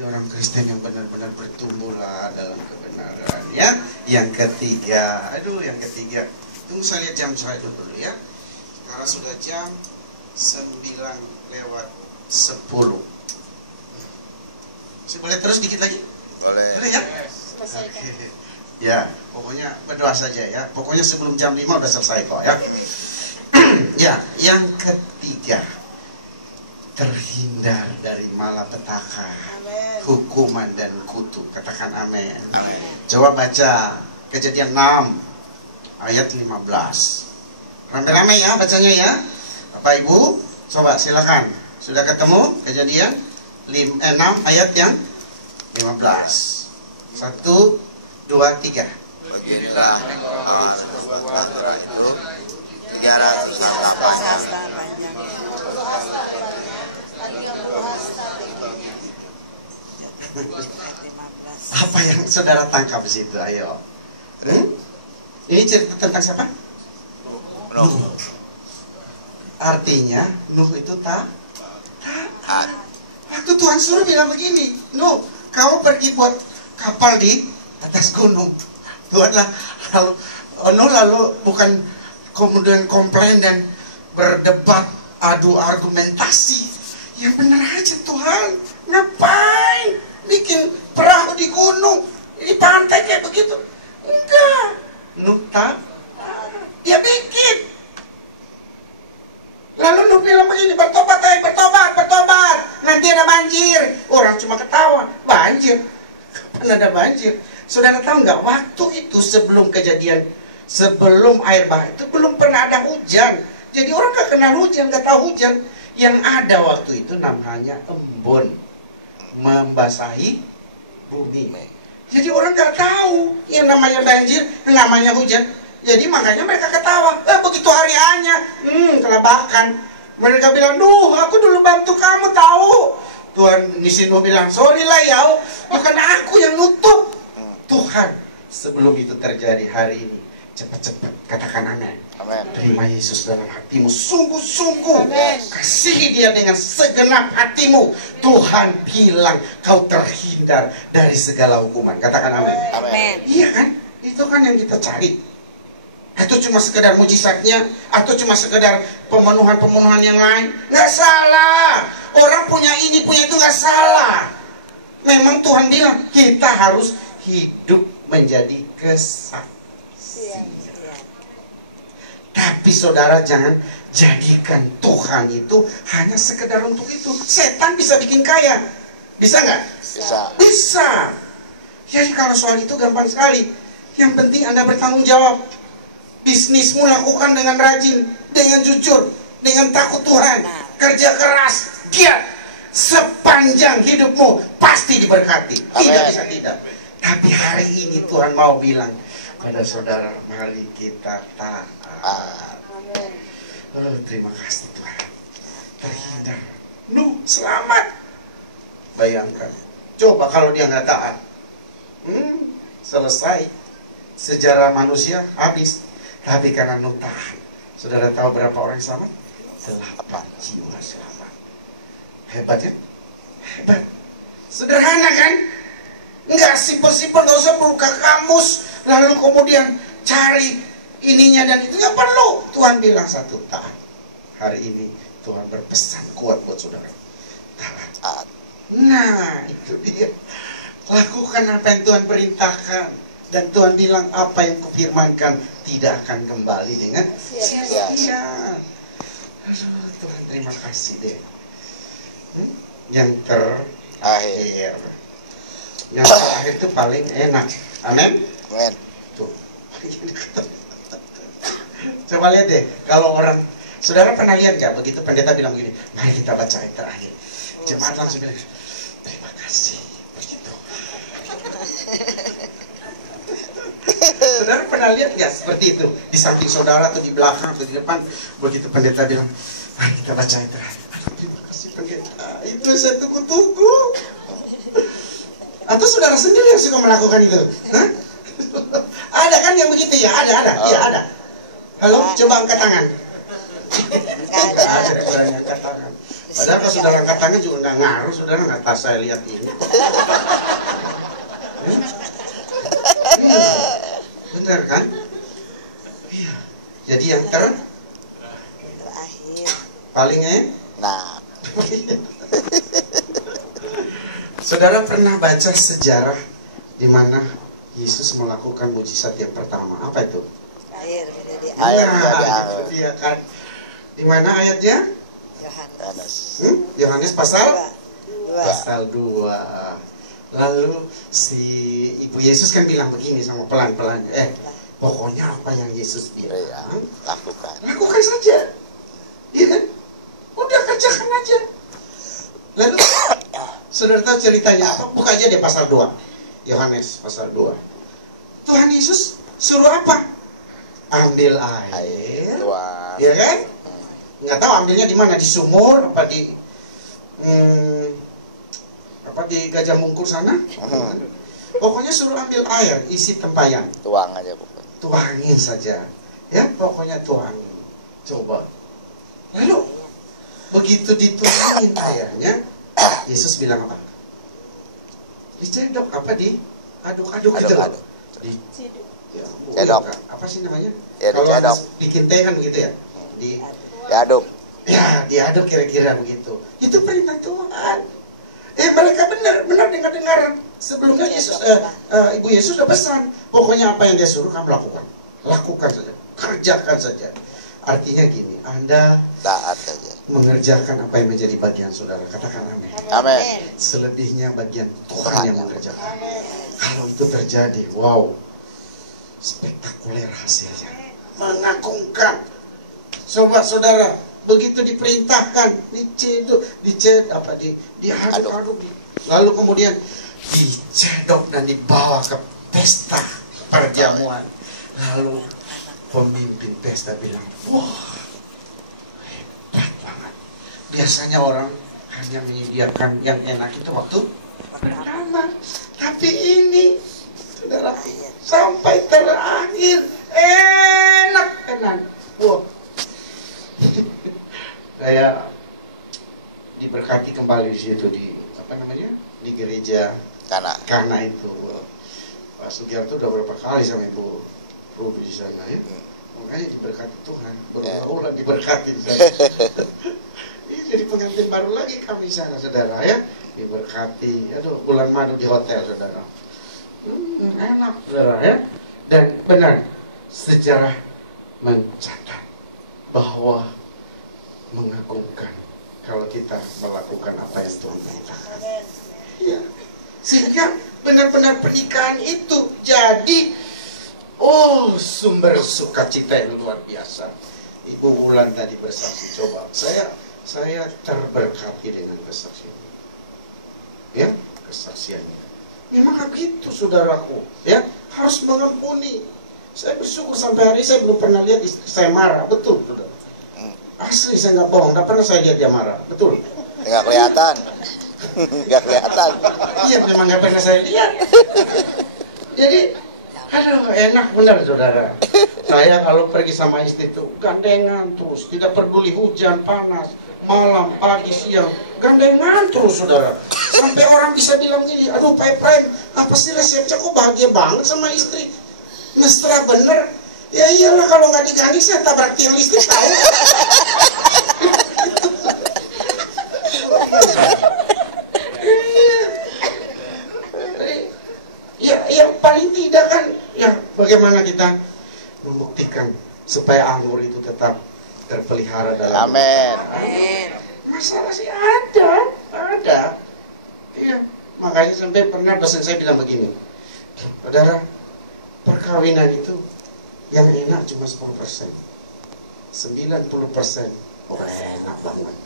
Jadi orang Kristen yang benar-benar bertumbuhlah dalam kebenaran ya. Yang ketiga, yang ketiga. Tunggu saya lihat jam saya dulu ya. Sekarang sudah jam 9:10. Saya boleh terus dikit lagi? Boleh. Boleh ya? Okay. Ya, pokoknya berdoa saja ya. Pokoknya sebelum jam 5 udah selesai kok ya. Ya, yang ketiga, terhindar dari malapetaka, hukuman dan kutuk. Katakan amin. Amin. Coba baca Kejadian 6 ayat 15. Rame-rame ya bacanya ya. Bapak Ibu, coba silakan. Sudah ketemu Kejadian 6 ayat yang 15. 1, 2, 3. Beginilah engkau berbuat itu 300 hasta panjang. Apa yang saudara tangkap di situ? Ayo. Ini cerita tentang siapa? Nuh. Artinya Nuh itu taat. Waktu Tuhan suruh bilang begini, Nuh, kamu pergi buat kapal di atas gunung. Tuhan lalu bukan kemudian komplain dan berdebat, adu argumentasi. Yang benar aja Tuhan, ngapain bikin perahu di gunung, di pantai kayak begitu? Enggak, Nuh dia bikin. Lalu Nuh bilang begini, bertobat, nanti ada banjir. Orang cuma ketawa, banjir. Kapan ada banjir? Saudara tahu nggak, waktu itu sebelum air bah itu belum pernah ada hujan. Jadi orang nggak kenal hujan, nggak tahu hujan. Yang ada waktu itu namanya embun, membasahi bumi. Jadi orang nggak tahu yang namanya banjir, yang namanya hujan. Jadi makanya mereka ketawa. Begitu hari hanya, kelabakan. Mereka bilang, Nuh, aku dulu bantu kamu tahu. Tuhan Nuh bilang, sorry lah ya, bukan aku yang nutup. Tuhan, sebelum itu terjadi hari ini, cepat-cepat katakan amin. Terima Yesus dalam hatimu, sungguh-sungguh kasihi dia dengan segenap hatimu. Tuhan bilang kau terhindar dari segala hukuman. Katakan amin. Iya kan? Itu kan yang kita cari. Atau cuma sekedar mujizatnya, atau cuma sekedar pemenuhan yang lain. Nggak salah. Orang punya ini, punya itu nggak salah. Memang Tuhan bilang kita harus hidup menjadi kesaksian. Tapi saudara jangan jadikan Tuhan itu hanya sekedar untuk itu. Setan bisa bikin kaya. Bisa nggak? Bisa. Jadi kalau soal itu gampang sekali. Yang penting Anda bertanggung jawab. Bisnismu lakukan dengan rajin, dengan jujur, dengan takut Tuhan, kerja keras, giat. Sepanjang hidupmu pasti diberkati. Tidak bisa tidak. Tapi hari ini Tuhan mau bilang pada saudara, mari kita taat. Terima kasih Tuhan. Terhindar. Nuh, selamat. Bayangkan. Coba kalau dia nggak taat. Selesai. Sejarah manusia habis. Tapi karena Nuh taat, saudara tahu berapa orang yang selamat? 8 jiwa selamat. Hebat ya? Hebat. Sederhana kan? Enggak simpel-simpel, nggak usah buka kamus, lalu kemudian cari ininya dan itu nggak perlu. Tuhan bilang satu, taat. Hari ini Tuhan berpesan kuat buat saudara. Taat. Nah, itu dia. Lakukan apa yang Tuhan perintahkan. Dan Tuhan bilang apa yang kufirmankan tidak akan kembali dengan sia-sia. Tuhan terima kasih deh. Yang terakhir. Yang terakhir itu paling enak. Amin. Tuh. Coba lihat deh. Kalau orang, saudara pernah lihat gak begitu pendeta bilang begini, mari kita baca ayat terakhir. Jemaat langsung bilang, terima kasih. Begitu. Saudara pernah lihat nggak seperti itu? Di samping saudara atau di belakang atau di depan, begitu pendeta bilang, mari kita baca ayat terakhir. Terima kasih pendeta, itu saya tunggu-tunggu. Atau saudara sendiri yang suka melakukan itu? Hah? Ada kan yang begitu ya? Ada. Iya ada. Halo, coba angkat tangan. Ada yang berani angkat tangan. Padahal kalau saudara angkat tangan juga nggak ngaruh, saudara nggak tahu saya lihat ini. Benar kan? Iya. Jadi yang terakhir paling Nah, Saudara pernah baca sejarah di mana Yesus melakukan mujizat yang pertama? Apa itu? Air menjadi Air Nah, menjadi itu anggur. dia kan. Di mana ayatnya? Yohanes Yohanes pasal 2. pasal 2. Lalu si Ibu Yesus kan bilang begini sama pelan-pelan, pokoknya apa yang Yesus Iya, bilang, lakukan. lakukan saja. Iya kan? Udah kerjakan aja. Lalu saudara tahu ceritanya apa? Buka aja deh pasal 2. Yohanes pasal 2. Tuhan Yesus suruh apa? Ambil air. Tuang. Iya kan? Nggak tahu ambilnya di mana, di sumur apa di Gajah Mungkur sana. Pokoknya suruh ambil air, isi tempayan, Tuang aja bukan. tuangin saja. Ya, pokoknya tuangin. Coba. Lalu begitu dituangin airnya, Yesus bilang apa? Dicedok apa aduk-aduk gitu loh. Aduk-aduk. Ya, Cedok. kan? Apa sih namanya? Ya, Kalau dicedok. bikin teh kan begitu ya? Diaduk. Ya, diaduk kira-kira begitu. Itu perintah Tuhan. Mereka benar dengar sebelumnya Yesus, Ibu Yesus sudah pesan. Pokoknya apa yang dia suruh kamu lakukan. Lakukan saja. Kerjakan saja. Artinya gini, Anda Taat saja. mengerjakan apa yang menjadi bagian saudara. Katakan amin. Amin. Selebihnya bagian Tuhan yang mengerjakan. Kalau itu terjadi, wow, spektakuler hasilnya, mengagumkan. Coba saudara, begitu diperintahkan, diaduk-aduk, lalu kemudian dicedok dan dibawa ke pesta perjamuan. Lalu pemimpin pesta bilang, wah, hebat banget. Biasanya orang hanya menyediakan yang enak itu waktu pertama, tapi ini, saudara, sampai terakhir enak. Wah, saya diberkati kembali di situ di di gereja Kana itu. Pak Sugiarto udah berapa kali sama Ibu Ruby di sana ya. Makanya diberkati Tuhan, berulang-ulang diberkati. Ini jadi pengantin baru lagi kami di sana, saudara ya. Diberkati, aduh, bulan madu di hotel, saudara. Enak, saudara ya. Dan benar, sejarah mencatat bahwa mengagumkan kalau kita melakukan apa yang Tuhan perintahkan. Ya. Sehingga benar-benar pernikahan itu jadi sumber sukacita yang luar biasa. Ibu Ulan tadi bersaksi, coba saya terberkati dengan kesaksiannya. Ya, kesaksiannya. Memang begitu, saudaraku, ya, harus mengampuni. Saya bersyukur sampai hari ini saya belum pernah lihat istri saya marah, betul, saudara. Asli saya nggak bohong, nggak pernah saya lihat dia marah, betul. Nggak kelihatan. Nggak kelihatan. Iya, memang nggak pernah saya lihat. Jadi, aduh, enak benar, saudara. Saya kalau pergi sama istri itu gandengan terus, tidak peduli hujan, panas, malam, pagi, siang, gandengan terus, saudara. Sampai orang bisa bilang gini, aduh Pak Efraim, apa sih resepnya kok bahagia banget sama istri? Mesra bener. Ya iyalah, kalau nggak digandeng saya tabrak tiang listrik, tahu. Ya paling tidak kan, ya bagaimana kita membuktikan supaya anggur itu tetap terpelihara dalam. Amin. Masalah sih ada. Iya, makanya sampai pernah dosen saya bilang begini, saudara, perkawinan itu yang enak cuma 10%, 90% enak banget.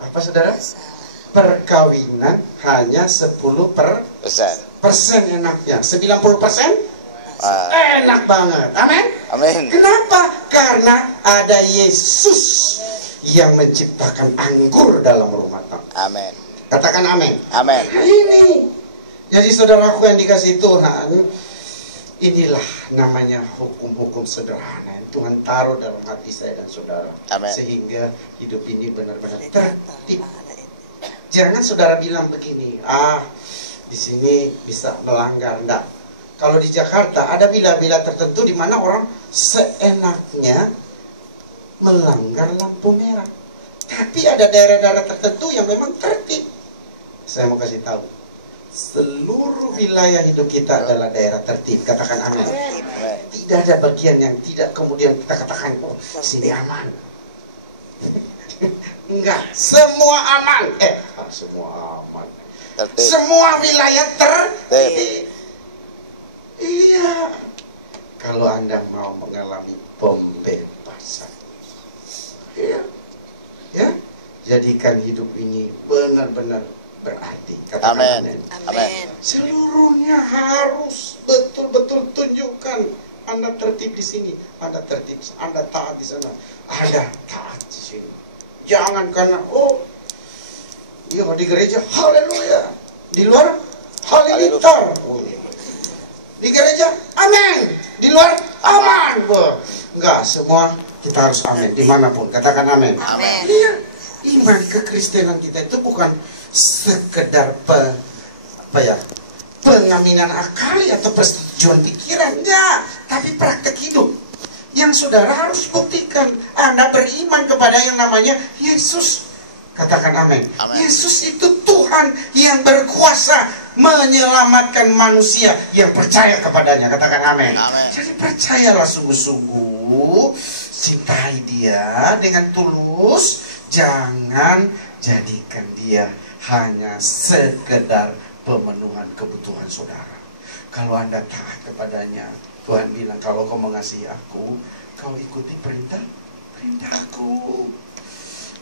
Apa, saudara? Perkawinan hanya 10% enaknya, 90% enak banget. Amin. Amin. Kenapa? Karena ada Yesus yang menciptakan anggur dalam rumah tangga. Amin. Katakan amin. Amin. Nah, ini. Jadi saudaraku yang dikasih Tuhan, inilah namanya hukum-hukum sederhana yang Tuhan taruh dalam hati saya dan saudara. Amin. Sehingga hidup ini benar-benar tertib. Jangan saudara bilang begini, di sini bisa melanggar. Enggak. Kalau di Jakarta ada bila-bila tertentu di mana orang seenaknya melanggar lampu merah. Tapi ada daerah-daerah tertentu yang memang tertib. Saya mau kasih tahu, seluruh wilayah hidup kita adalah daerah tertib. Katakan amin. Tidak ada bagian yang tidak kemudian kita katakan, oh sini aman. Enggak, semua aman. Semua aman. Tertib. Semua wilayah tertib. Iya. Kalau Anda mau mengalami pembebasan, iya, ya, jadikan hidup ini benar-benar berarti. Katakan Amin. Amin. Seluruhnya harus betul-betul tunjukkan Anda tertib di sini, Anda tertib, Anda taat di sana, Anda taat di sini. Jangan karena iya di gereja haleluya, di luar halilintar. Di gereja amin, di luar aman. Enggak, semua kita harus amin dimanapun. Katakan amin. Amin. Iya, iman kekristenan kita itu bukan sekedar pengaminan akali atau persetujuan pikirannya, tapi praktek hidup yang saudara harus buktikan. Anda beriman kepada yang namanya Yesus. Katakan amin. Yesus itu Tuhan yang berkuasa menyelamatkan manusia yang percaya kepadanya. Katakan amin. Jadi percayalah sungguh-sungguh, cintai dia dengan tulus. Jangan jadikan dia hanya sekedar pemenuhan kebutuhan saudara. Kalau Anda taat kepadanya, Tuhan bilang, kalau kau mengasihi aku, kau ikuti perintahku.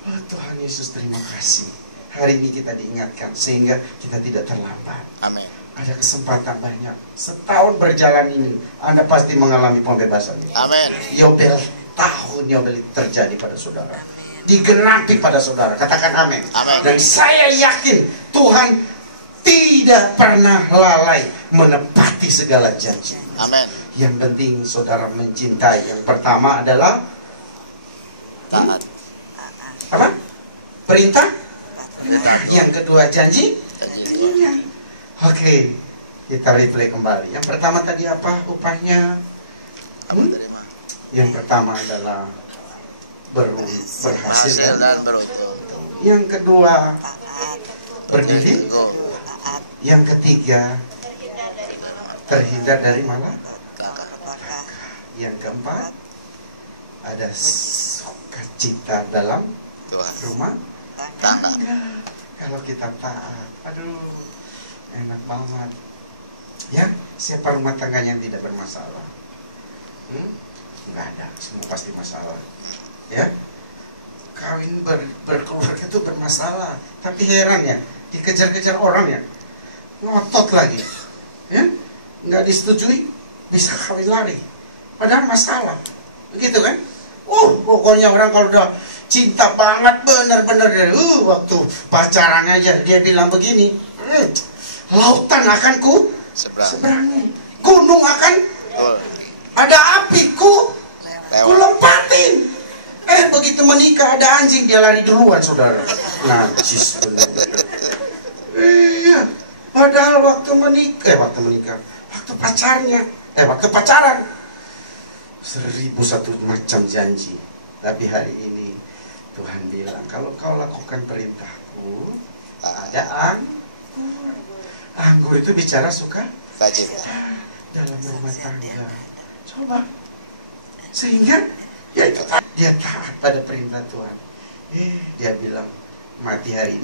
Oh, Tuhan Yesus, terima kasih. Hari ini kita diingatkan sehingga kita tidak terlambat. Amin. Ada kesempatan banyak. Setahun berjalan ini, Anda pasti mengalami pembebasan. Amin. Tahun Yobel terjadi pada saudara. Digenapi pada saudara. Katakan amin. Amin. Dan saya yakin Tuhan tidak pernah lalai menepati segala janji. Amin. Yang penting saudara mencintai. Yang pertama adalah Taat. apa? Perintah. Yang kedua janji. Oke, kita replay kembali. Yang pertama tadi apa upahnya? Yang pertama adalah berhasil dan beruntung. Yang kedua Taat. berdiri. Yang ketiga terhindar dari Apakah Yang keempat ada sukacita dalam rumah Tangga. Kalau kita taat, aduh, enak banget. Ya, siapa rumah tangganya yang tidak bermasalah? Nggak ada, semua pasti masalah. Ya, kawin berkeluarga itu bermasalah. Tapi heran ya, dikejar-kejar orang ya, ngotot lagi. Ya, nggak disetujui, bisa kawin lari. Padahal masalah, begitu kan? Pokoknya orang kalau udah cinta banget bener-bener dari waktu pacaran aja dia bilang begini, lautan akan ku seberangi, gunung akan ada api ku lompatin. Begitu menikah ada anjing dia lari duluan saudara. Najis bener-bener. Iya, padahal waktu pacaran 1001 macam janji. Tapi hari ini Tuhan bilang, kalau kau lakukan perintahku, ada anggur itu bicara suka dalam rumah tangga. Coba, sehingga ya itu dia taat pada perintah Tuhan. Dia bilang, mati hari ini